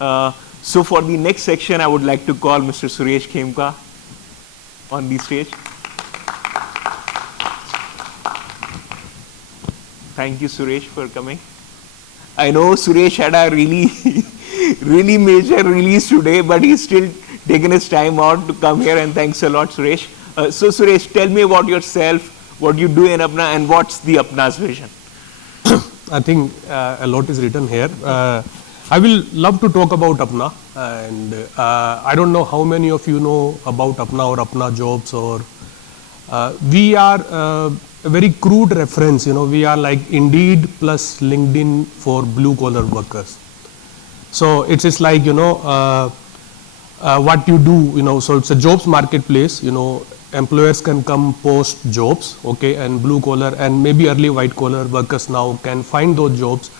So for the next section, I would like to call Mr. Suresh Khema on the stage. Thank you, Suresh, for coming. I know Suresh had a really major release today, but he's still taken his time out to come here, and thanks a lot, Suresh. So Suresh, tell me about yourself, what you do in Apna, and what's the Apna's vision? I think a lot is written here. I will love to talk about Apna, and I don't know how many of you know about Apna or Apna jobs, or we are a very crude reference, we are like Indeed plus LinkedIn for blue collar workers. So it is like, what you do, so it's a jobs marketplace, employers can come post jobs, okay, and blue collar and maybe early white collar workers now can find those jobs,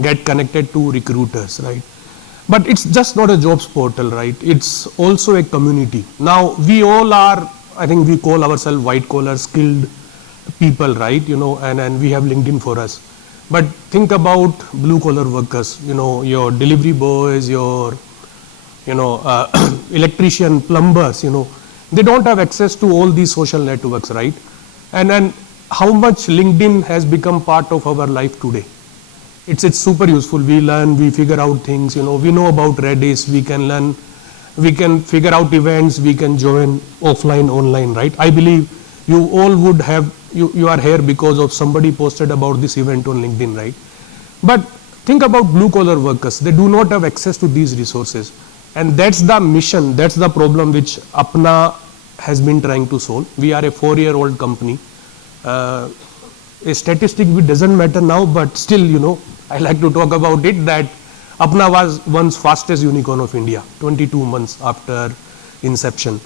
get connected to recruiters, right? But it's just not a jobs portal, right? It's also a community. Now we all are, I think we call ourselves white collar skilled people, right? And we have LinkedIn for us. But think about blue collar workers, your delivery boys, your, electrician, plumbers, they don't have access to all these social networks, right? And then how much LinkedIn has become part of our life today. It's super useful. We learn, we figure out things, we know about Redis, we can learn, we can figure out events, we can join offline, online, right? I believe you all would have, you are here because of somebody posted about this event on LinkedIn, right? But think about blue collar workers. They do not have access to these resources. And that's the mission, that's the problem which Apna has been trying to solve. We are a 4-year-old company. A statistic which doesn't matter now, but still, I like to talk about it, that Apna was once fastest unicorn of India, 22 months after inception.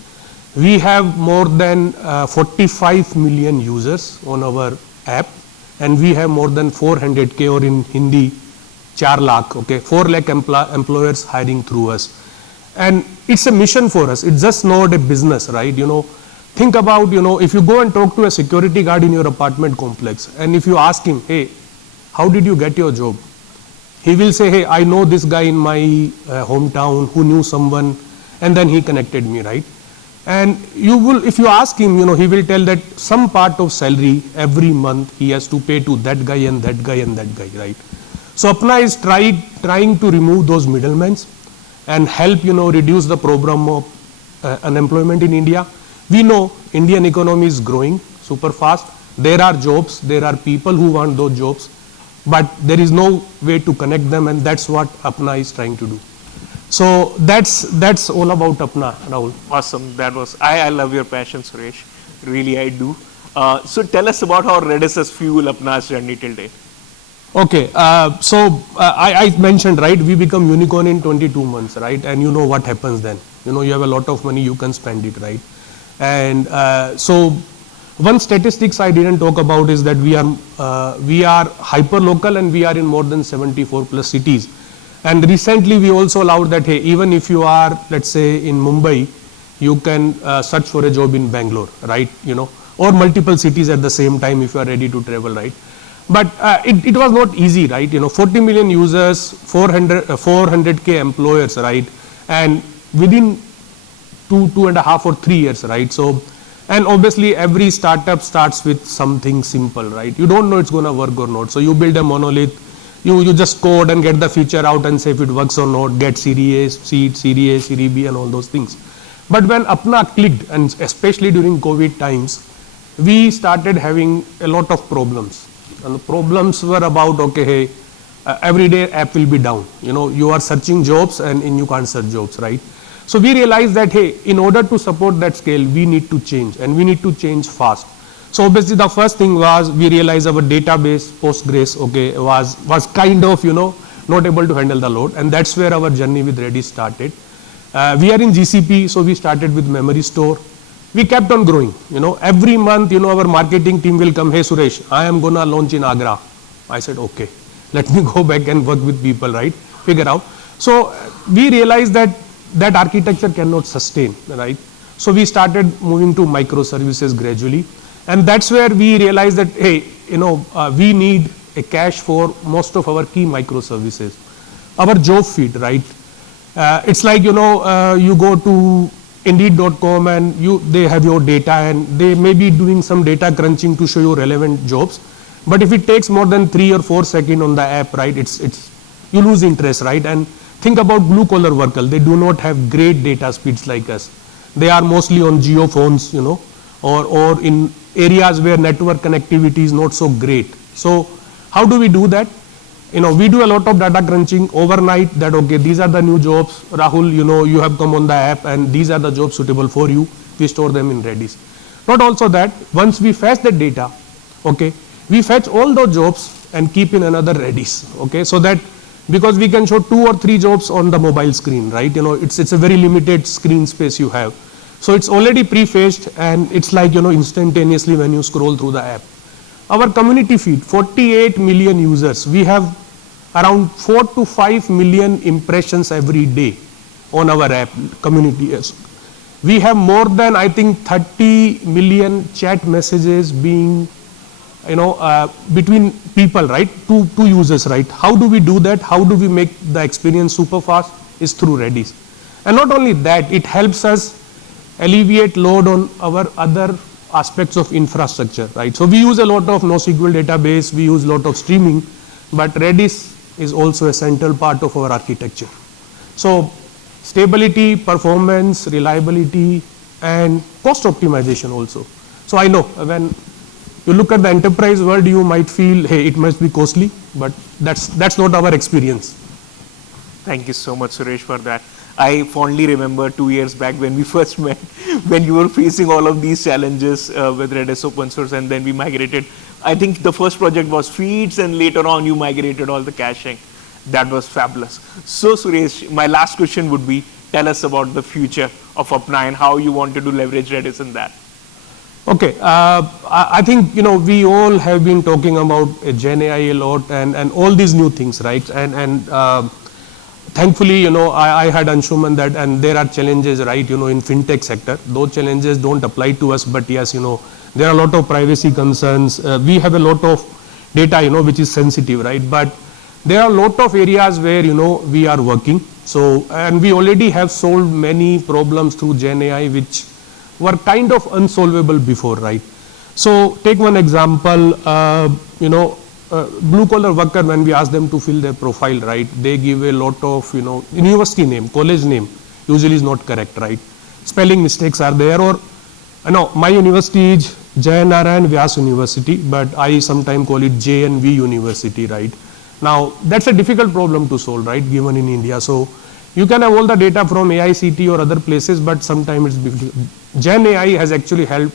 We have more than 45 million users on our app, and we have more than 400K, or in Hindi, 4 lakh, okay, 4 lakh employers hiring through us. And it's a mission for us. It's just not a business, right? Think about, if you go and talk to a security guard in your apartment complex, and if you ask him, hey, how did you get your job? He will say, hey, I know this guy in my hometown who knew someone, and then he connected me, right? And you will, if you ask him, he will tell that some part of salary every month he has to pay to that guy and that guy and that guy, right? So Apna is trying to remove those middlemen and help, reduce the problem of unemployment in India. We know Indian economy is growing super fast. There are jobs, there are people who want those jobs, but there is no way to connect them, and that's what Apna is trying to do. So that's all about Apna, Rahul. Awesome. That was, I love your passion, Suresh. Really, I do. So tell us about how Redis has fueled Apna's journey till date. Okay, so I mentioned, right, we become unicorn in 22 months, right? And you know what happens then. You have a lot of money, you can spend it, right? And so one statistics I didn't talk about is that we are hyper local, and we are in more than 74 plus cities. And recently we also allowed that, hey, even if you are, let's say, in Mumbai, you can search for a job in Bangalore, right? Or multiple cities at the same time if you are ready to travel, right? But it was not easy, right? 40 million users, 400K employers, right? And within 2.5 or 3 years, right? So, and obviously every startup starts with something simple, right? You don't know it's going to work or not. So you build a monolith, you just code and get the feature out and say if it works or not, get Series A, Series B and all those things. But when Apna clicked, and especially during COVID times, we started having a lot of problems. And the problems were about, okay, hey, every day app will be down. You are searching jobs and you can't search jobs, right? So we realized that, hey, in order to support that scale, we need to change, and we need to change fast. So obviously the first thing was we realized our database, Postgres, okay, was kind of, not able to handle the load. And that's where our journey with Redis started. We are in GCP, so we started with memory store. We kept on growing, every month, our marketing team will come, hey Suresh, I am gonna launch in Agra. I said, okay, let me go back and work with people, right? Figure out. So we realized that architecture cannot sustain, right? So we started moving to microservices gradually. And that's where we realized that, hey, we need a cache for most of our key microservices. Our job feed, right? It's like, you go to Indeed.com and they have your data and they may be doing some data crunching to show you relevant jobs. But if it takes more than 3 or 4 seconds on the app, right, you lose interest, right? And think about blue collar workers. They do not have great data speeds like us. They are mostly on Geo phones, or in areas where network connectivity is not so great. So how do we do that? We do a lot of data crunching overnight that, okay, these are the new jobs. Rahul, you have come on the app and these are the jobs suitable for you. We store them in Redis. Not also that, once we fetch the data, okay, we fetch all those jobs and keep in another Redis, okay, so that because we can show 2 or 3 jobs on the mobile screen, right? It's a very limited screen space you have. So it's already pre-fetched and it's like, instantaneously when you scroll through the app. Our community feed, 48 million users. We have around 4 to 5 million impressions every day on our app community. We have more than, I think, 30 million chat messages being, between people, right? Two users, right? How do we do that? How do we make the experience super fast? Is through Redis. And not only that, it helps us alleviate load on our other aspects of infrastructure, right? So we use a lot of NoSQL database, we use a lot of streaming, but Redis is also a central part of our architecture. So stability, performance, reliability, and cost optimization also. So I know when you look at the enterprise world, you might feel, hey, it must be costly, but that's not our experience. Thank you so much, Suresh, for that. I fondly remember 2 years back when we first met, when you were facing all of these challenges with Redis open source, and then we migrated. I think the first project was feeds, and later on you migrated all the caching. That was fabulous. So Suresh, my last question would be, tell us about the future of Apna and how you wanted to leverage Redis in that. Okay, I think, we all have been talking about Gen AI a lot and all these new things, right? And thankfully, I had Anshuman that, and there are challenges, right, in fintech sector. Those challenges don't apply to us, but yes, there are a lot of privacy concerns. We have a lot of data, which is sensitive, right? But there are a lot of areas where, we are working. So, and we already have solved many problems through Gen AI, which were kind of unsolvable before, right? So take one example, blue collar worker, when we ask them to fill their profile, right, they give a lot of, university name, college name, usually is not correct, right? Spelling mistakes are there, or, my university is Jayanarayan Vyas University, but I sometimes call it JNV University, right? Now, that's a difficult problem to solve, right, given in India. So you can have all the data from AICT or other places, but sometimes it's difficult. Gen AI has actually helped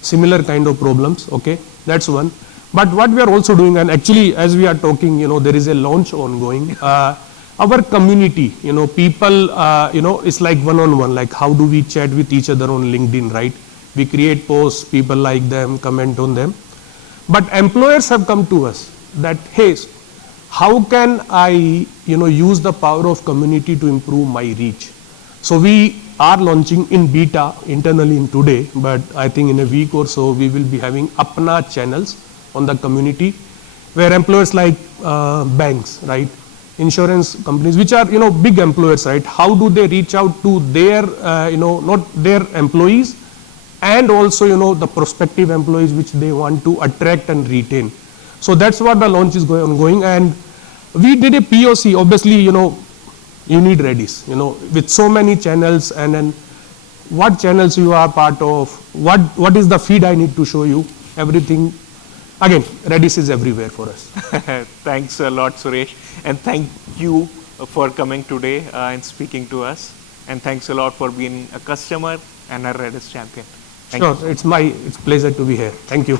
similar kind of problems, okay? That's one. But what we are also doing, and actually as we are talking, there is a launch ongoing. Our community, people, it's like one-on-one, like how do we chat with each other on LinkedIn, right? We create posts, people like them, comment on them. But employers have come to us that, hey, how can I, use the power of community to improve my reach? So we are launching in beta internally in today, but I think in a week or so, we will be having Apna channels on the community, where employers like banks, right, insurance companies, which are big employers, right, how do they reach out to their not their employees, and also the prospective employees which they want to attract and retain. So that's what the launch is ongoing, and we did a POC. Obviously, you need Redis, with so many channels, and then what channels you are part of, what is the feed I need to show you, everything. Again, Redis is everywhere for us. Thanks a lot, Suresh. And thank you for coming today and speaking to us. And thanks a lot for being a customer and a Redis champion. Sure, it's pleasure to be here. Thank you.